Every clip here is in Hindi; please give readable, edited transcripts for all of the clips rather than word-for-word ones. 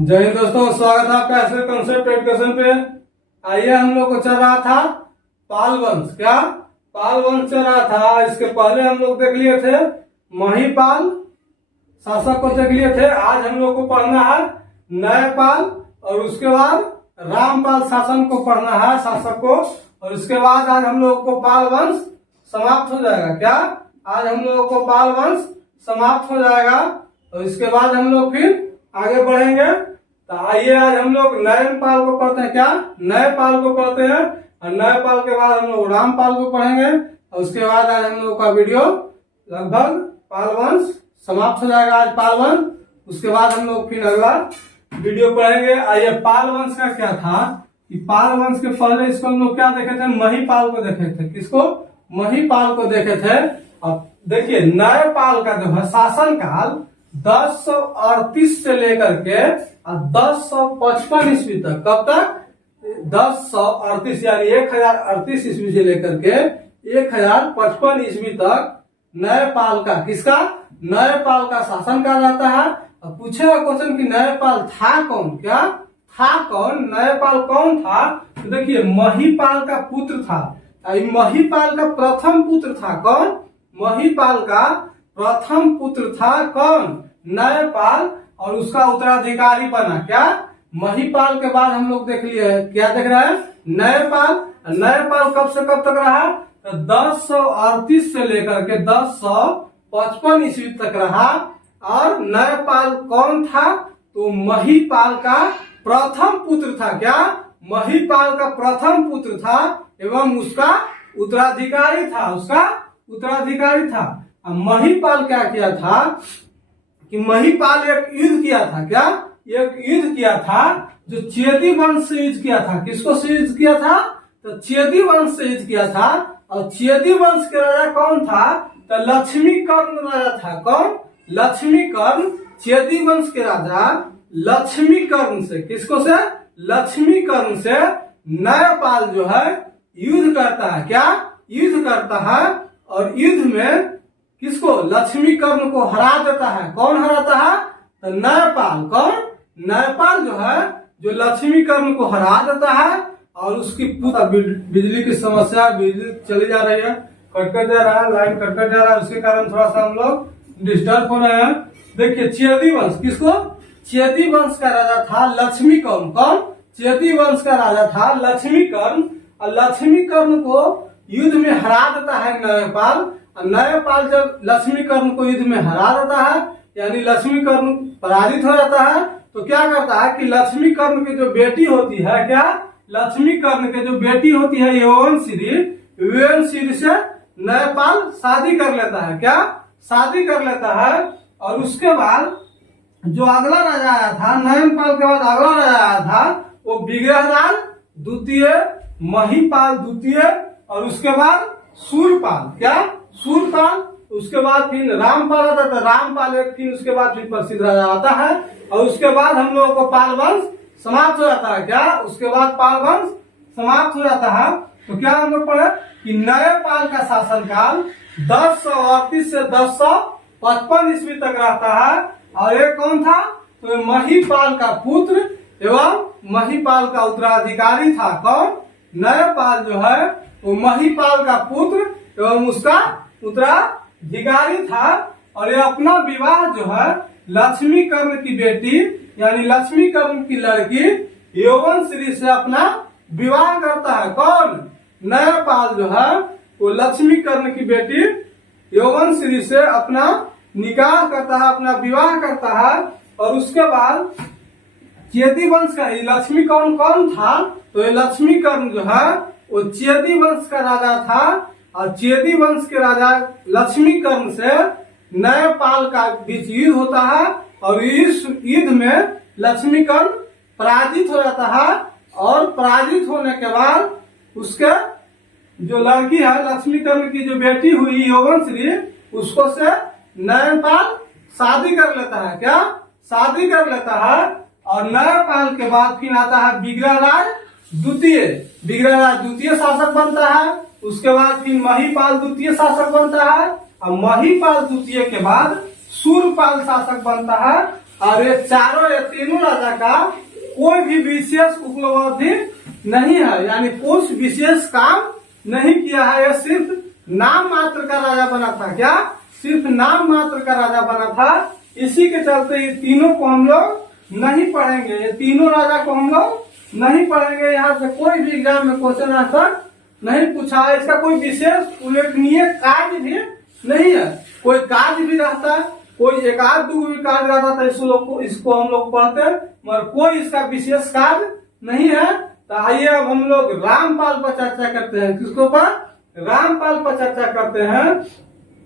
जय हिंद दोस्तों, स्वागत है आपका ऐसे कॉन्सेप्ट एजुकेशन पे। आइए, हम लोग को चल रहा था पाल वंश। क्या पाल वंश चल रहा था? इसके पहले हम लोग देख लिए थे महिपाल शासक को देख लिए थे। आज हम लोग को पढ़ना है न्यायपाल और उसके बाद रामपाल शासन को पढ़ना है, शासक को। और उसके बाद आज हम लोग को पाल वंश समाप्त हो जाएगा। क्या आज हम लोगों को पाल वंश समाप्त हो जाएगा और इसके बाद हम लोग फिर आगे बढ़ेंगे। तो आइए, आज हम लोग न्यायपाल को पढ़ते हैं। क्या न्यायपाल को पढ़ते हैं और न्यायपाल के बाद हम लोग रामपाल को पढ़ेंगे और उसके बाद आज हम लोग का वीडियो लगभग पाल वंश समाप्त हो जाएगा। आज पाल वंश, उसके बाद हम लोग फिर अगला वीडियो पढ़ेंगे। आइए, पाल वंश का क्या था कि पाल वंश के पहले इसको हम लोग क्या देखे थे? महिपाल को देखे थे। किसको? महिपाल को देखे थे। अब देखिए, न्यायपाल का जो है शासन काल 1038 से लेकर के 1055 ईस्वी तक। कब तक? 1038 यानी 1038 ईस्वी से लेकर के 1055 ईस्वी तक न्यायपाल का, किसका? न्यायपाल का शासन कहा जाता है। अब पूछेगा क्वेश्चन कि न्यायपाल था कौन? क्या था कौन? न्यायपाल कौन था? तो देखिए, महिपाल का पुत्र था। महिपाल का प्रथम पुत्र था। कौन? महिपाल का प्रथम पुत्र था कौन? न्यायपाल। और उसका उत्तराधिकारी बना। क्या? महिपाल के बाद हम लोग देख लिए, क्या देख रहे हैं? न्यायपाल। न्यायपाल कब से कब तक रहा? तो 1038 से लेकर के 1055 ईस्वी तक रहा। और न्यायपाल कौन था? तो महिपाल का प्रथम पुत्र था। क्या? महिपाल का प्रथम पुत्र था एवं उसका उत्तराधिकारी था। उसका उत्तराधिकारी था। महिपाल क्या किया था कि महिपाल एक युद्ध किया था। क्या? एक युद्ध किया था जो चेदी वंश से युद्ध किया था। किसको से युद्ध किया था? तो चेदी वंश से युद्ध किया था। और चेदी वंश के राजा कौन था? तो लक्ष्मीकर्ण राजा था। कौन? लक्ष्मीकर्ण। चेदी वंश के राजा लक्ष्मीकर्ण से, किसको से? लक्ष्मीकर्ण से न्यायपाल जो है युद्ध करता है। क्या? युद्ध करता है और युद्ध में किसको? लक्ष्मीकर्ण को हरा देता है। कौन हराता है? तो न्यायपाल। कौन? न्यायपाल जो है, जो लक्ष्मीकर्ण को हरा देता है। और उसकी बिजली की समस्या, बिजली चली जा रही है, कटकर जा रहा है, लाइन कटकर जा रहा है, उसके कारण थोड़ा सा हम लोग डिस्टर्ब हो रहे हैं। देखिए, चेदी वंश, किसको? चेदी वंश का राजा था लक्ष्मीकर्ण। कौन? चेदी वंश का राजा था लक्ष्मीकर्ण। और लक्ष्मीकर्ण को युद्ध में हरा देता है न्यायपाल। न्यायपाल जब लक्ष्मीकर्ण को युद्ध में हरा देता है, यानी लक्ष्मीकर्ण पराजित हो जाता है, तो क्या करता है कि लक्ष्मीकर्ण की जो बेटी होती है, क्या? लक्ष्मीकर्ण की जो बेटी होती है यौवनशिरी से न्यायपाल शादी कर लेता है। क्या? शादी कर लेता है। और उसके बाद जो अगला राजा आया था, न्यायपाल के बाद अगला राजा आया था, वो विग्रहराज द्वितीय, महिपाल द्वितीय और उसके बाद सूरपाल। क्या? सूरपाल। उसके बाद फिर रामपाल आता था। रामपाल एक, फिर उसके बाद फिर प्रसिद्ध राजा आता है। और उसके बाद हम लोगों को पाल वंश समाप्त हो जाता है। क्या? उसके बाद पाल वंश समाप्त हो जाता है। तो क्या हम लोग पढ़े कि न्यायपाल का शासनकाल 1038 से 1055 ईस्वी तक रहता है। और ये कौन था? तो महिपाल का पुत्र एवं महिपाल का उत्तराधिकारी था। कौन? न्यायपाल जो है वो महिपाल का पुत्र एवं उसका उत्तराधिकारी था। और ये अपना विवाह जो है लक्ष्मीकर्ण की बेटी यानी लक्ष्मीकर्ण की लड़की यौवनशिरी से अपना विवाह करता है। कौन? न्यायपाल जो है वो लक्ष्मीकर्ण की बेटी यौवनशिरी से अपना निकाह करता है, अपना विवाह करता है। और उसके बाद चेदी वंश का लक्ष्मीकर्ण कौन था? तो ये लक्ष्मीकर्ण जो है वो चेदी वंश का राजा था। और चेदी वंश के राजा लक्ष्मीकर्ण से न्यायपाल का बीच युद्ध होता है। और इस युद्ध में लक्ष्मीकर्ण पराजित हो जाता है। और पराजित होने के बाद उसके जो लड़की है, लक्ष्मीकर्ण की जो बेटी हुई यौवनशिरी, उसको से न्यायपाल शादी कर लेता है। क्या? शादी कर लेता है। और न्यायपाल के बाद फिर आता है विग्रहराज द्वितीय। विग्रहराज द्वितीय शासक बनता है। उसके बाद फिर महिपाल द्वितीय शासक बनता है। और महिपाल द्वितीय के बाद सूरपाल शासक बनता है। और ये चारों या तीनों राजा का कोई भी विशेष उपलब्धि नहीं है, यानी कुछ विशेष काम नहीं किया है। यह सिर्फ नाम मात्र का राजा बना था। क्या? सिर्फ नाम मात्र का राजा बना था। इसी के चलते ये तीनों को हम लोग नहीं पढ़ेंगे, ये तीनों राजा को हम लोग नहीं पढ़ेंगे। यहाँ से कोई भी एग्जाम में क्वेश्चन आंसर नहीं पूछा है। इसका कोई विशेष उल्लेखनीय कार्य भी नहीं है। कोई कार्य भी रहता, कोई एक आध दो भी कार्य रहता था, इसको हम लोग पढ़ते, मगर कोई इसका विशेष कार्य नहीं है। तो आइए अब हम लोग रामपाल पर चर्चा करते हैं। किसके ऊपर? रामपाल पर चर्चा करते हैं।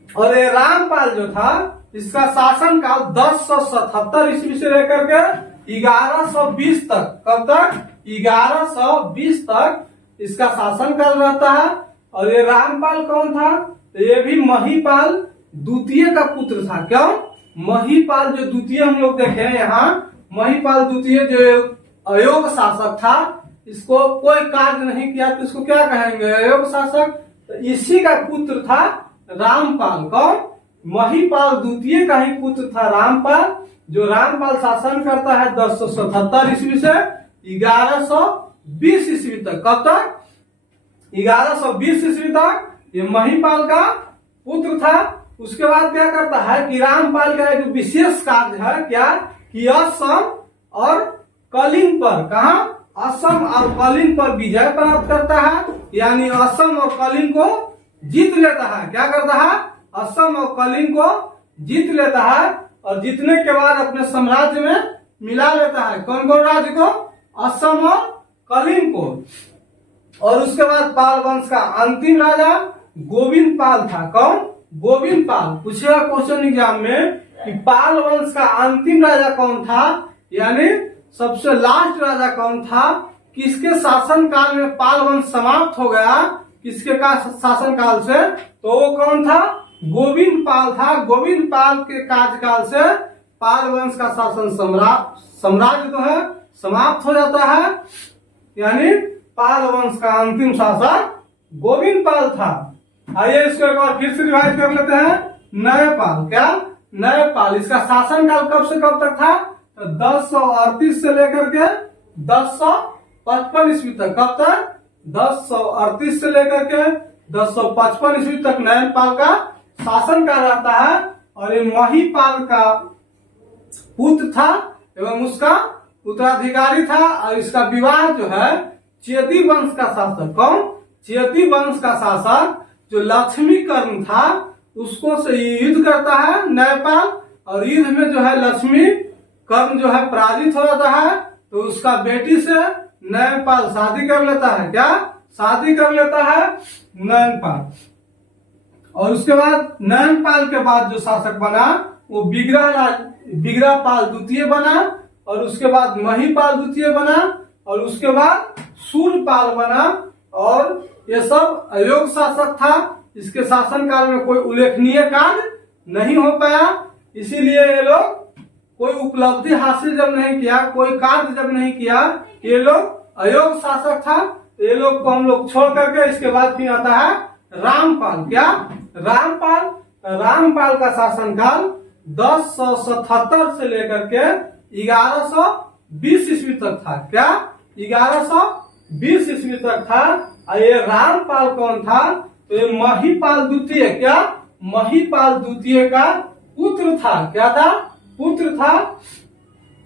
और ये रामपाल जो था, इसका शासन काल 1077 ईस्वी से लेकर के 1120 तक। कब तक? 1120 तक इसका शासन काल रहता है। और ये रामपाल कौन था? तो ये भी महिपाल द्वितीय का पुत्र था। क्यों? महिपाल जो द्वितीय हम लोग देखे यहाँ, महिपाल द्वितीय जो अयोग शासक था, इसको कोई कार्य नहीं किया तो इसको क्या कहेंगे? अयोग शासक। तो इसी का पुत्र था रामपाल। कौन? महिपाल द्वितीय का ही पुत्र था रामपाल, जो रामपाल शासन करता है 1077 ईस्वी से 1120 ईस्वी तक। कब तक? 1120 ईस्वी तक ये महिपाल का पुत्र था। उसके बाद क्या करता है कि रामपाल का एक विशेष कार्य है। क्या? कि असम और कलिंग पर, कहा? असम और कलिंग पर विजय प्राप्त करता है, यानी असम और कलिंग को जीत लेता है। क्या करता है? असम और कलिंग को जीत लेता है। और जीतने के बाद अपने साम्राज्य में मिला लेता है। कौन कौन राज्य को? असम और कलिंग को। और उसके बाद पाल वंश का अंतिम राजा गोविंद पाल था। कौन? गोविंद पाल। पूछेगा क्वेश्चन एग्जाम में कि पाल वंश का अंतिम राजा कौन था, यानी सबसे लास्ट राजा कौन था, किसके शासन काल में पाल वंश समाप्त हो गया, किसके का शासन काल से? तो वो कौन था? गोविंद पाल था। गोविंद पाल के कार्यकाल से पाल वंश का शासन साम्राज्य जो है समाप्त हो जाता है, यानी पाल वंश का अंतिम शासक गोविंद पाल था। आइए इसको एक बार फिर से रिवाइज कर लेते हैं। न्यायपाल। क्या? न्यायपाल। इसका शासन काल कब से कब तक था? तो 1038 से लेकर के 1055 ईस्वी तक। कब तक? 1038 से लेकर के 1055 ईस्वी तक न्यायपाल का शासन काल रहता है। और ये महिपाल का पुत्र था एवं उसका उत्तराधिकारी था। और इसका विवाह जो है चेदी वंश का शासक, कौन? चेदी वंश का शासक जो लक्ष्मी कर्ण था, उसको से युद्ध करता है न्यायपाल। और युद्ध में जो है लक्ष्मी कर्ण जो है पराजित हो जाता है, तो उसका बेटी से न्यायपाल शादी कर लेता है। क्या? शादी कर लेता है न्यायपाल। और उसके बाद न्यायपाल के बाद जो शासक बना वो बिगरापाल द्वितीय बना। और उसके बाद महिपाल द्वितीय बना। और उसके बाद सूर्यपाल बना। और ये सब अयोग शासक था। इसके शासन काल में कोई उल्लेखनीय कार्य नहीं हो पाया, इसीलिए ये लोग कोई उपलब्धि हासिल जब नहीं किया, कोई कार्य जब नहीं किया, ये लोग अयोग शासक था। ये लोग को हम लोग छोड़ करके इसके बाद फिर आता है रामपाल। क्या? रामपाल। रामपाल का शासन काल 1077 से लेकर के 1120 ईस्वी तक था। क्या? 1120 ईस्वी तक था। ये रामपाल कौन था? तो ये महिपाल द्वितीय। क्या? महिपाल द्वितीय का पुत्र था। क्या था? पुत्र था।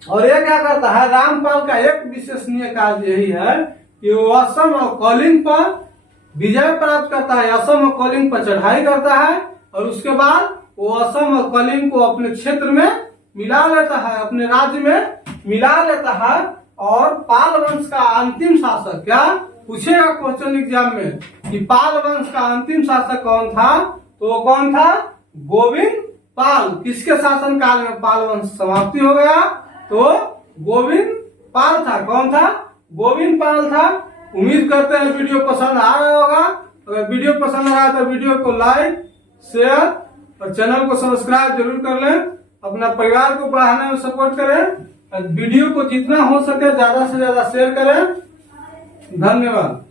और ये क्या करता है? रामपाल का एक विशेषणीय कार्य यही है कि वो असम और कलिंग पर विजय प्राप्त करता है, असम और कलिंग पर चढ़ाई करता है। और उसके बाद वो असम और कलिंग को अपने क्षेत्र में मिला लेता है, अपने राज्य में मिला लेता है। और पाल वंश का अंतिम शासक, क्या पूछेगा क्वेश्चन एग्जाम में कि पाल वंश का अंतिम शासक कौन था? तो वो कौन था? गोविंद पाल। किसके शासन काल में पाल वंश समाप्ति हो गया? तो गोविंद पाल था। कौन था? गोविंद पाल था। उम्मीद करते हैं वीडियो पसंद आ रहा होगा। अगर वीडियो पसंद आ रहा है तो वीडियो को लाइक, शेयर और चैनल को सब्सक्राइब जरूर कर लें। अपना परिवार को बढ़ाने में सपोर्ट करें। वीडियो को जितना हो सके ज्यादा से ज्यादा शेयर करें। धन्यवाद।